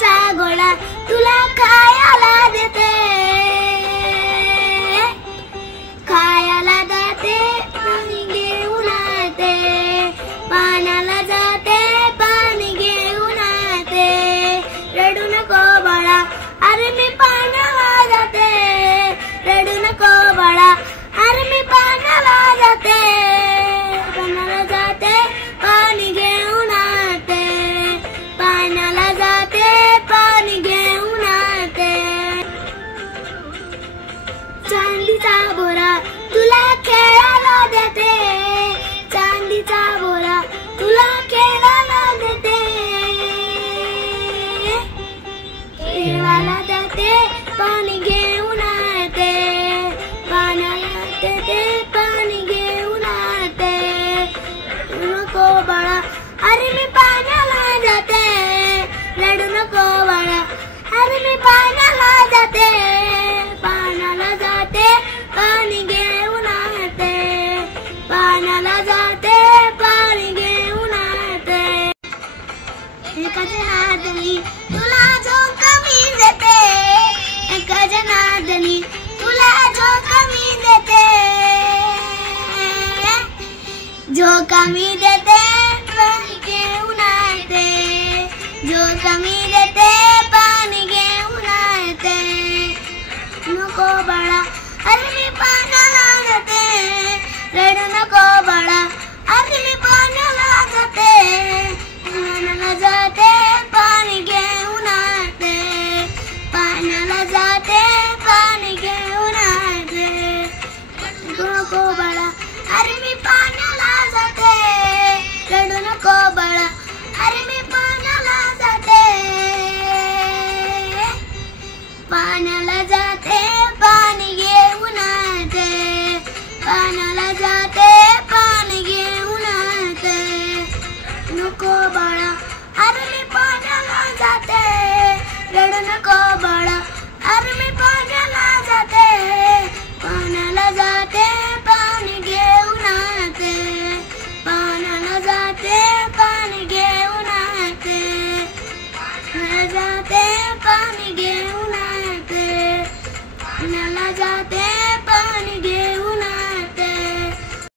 चांदीचा गोळा तुला खायला देते, खायला जाते पाणी घेऊन येते, पाण्याला जाते पाणी घेऊन येते. रडू नको बाळा अरे मी पाण्याला जाते, रडू नको बाळा अरे मी पाण्याला जाते, पाण्याला जाते पाणी घेऊन येते, पाण्याला जाते पाणी घेऊन येते. चांदीचा बोरा तुला खेळायला देते, चांदीचा बोरा तुला खेळायला देते, खेळायला जाते पाणी घेऊन येते, पाण्याला देते पाणी घेऊन येते. नको बाळा अरे मी पाण्याला जाते, रडू नको बाळा अरे मी पाण्याला जाते, पाण्याला जाते पाणी घेऊन येते, पाण्याला जाते पाणी घेऊन येते. एका जनार्दनी तुला झोक मी देते, एका जनार्दनी तुला झोक मी देते, झोक मी देते पाणी घेऊन येते, झोक मी देते पाणी घेऊन येते. नको बाळा अरे मी पाण्याला जाते, रडू नको बाळा अरे मी पाण्याला जाते, पाण्याला जाते पाणी घेऊन येते, पाण्याला जाते पाणी घेऊन येते. नको बाळा अरे मी पाण्याला जाते, रडू नको बाळा अरे मी पाण्याला जाते, पाण्याला जाते पाणी घेऊन येते, पाण्याला जाते पाणी घेऊन येते. नको बाळा अरे मी पाण्याला जाते, रडू नको बाळा अरे मी पाण्याला जाते, पाण्याला जाते पाणी घेऊन येते, पाण्याला जाते पाणी घेऊन येते, पाण्याला जाते पाणी घेऊन येते, पाण्याला जाते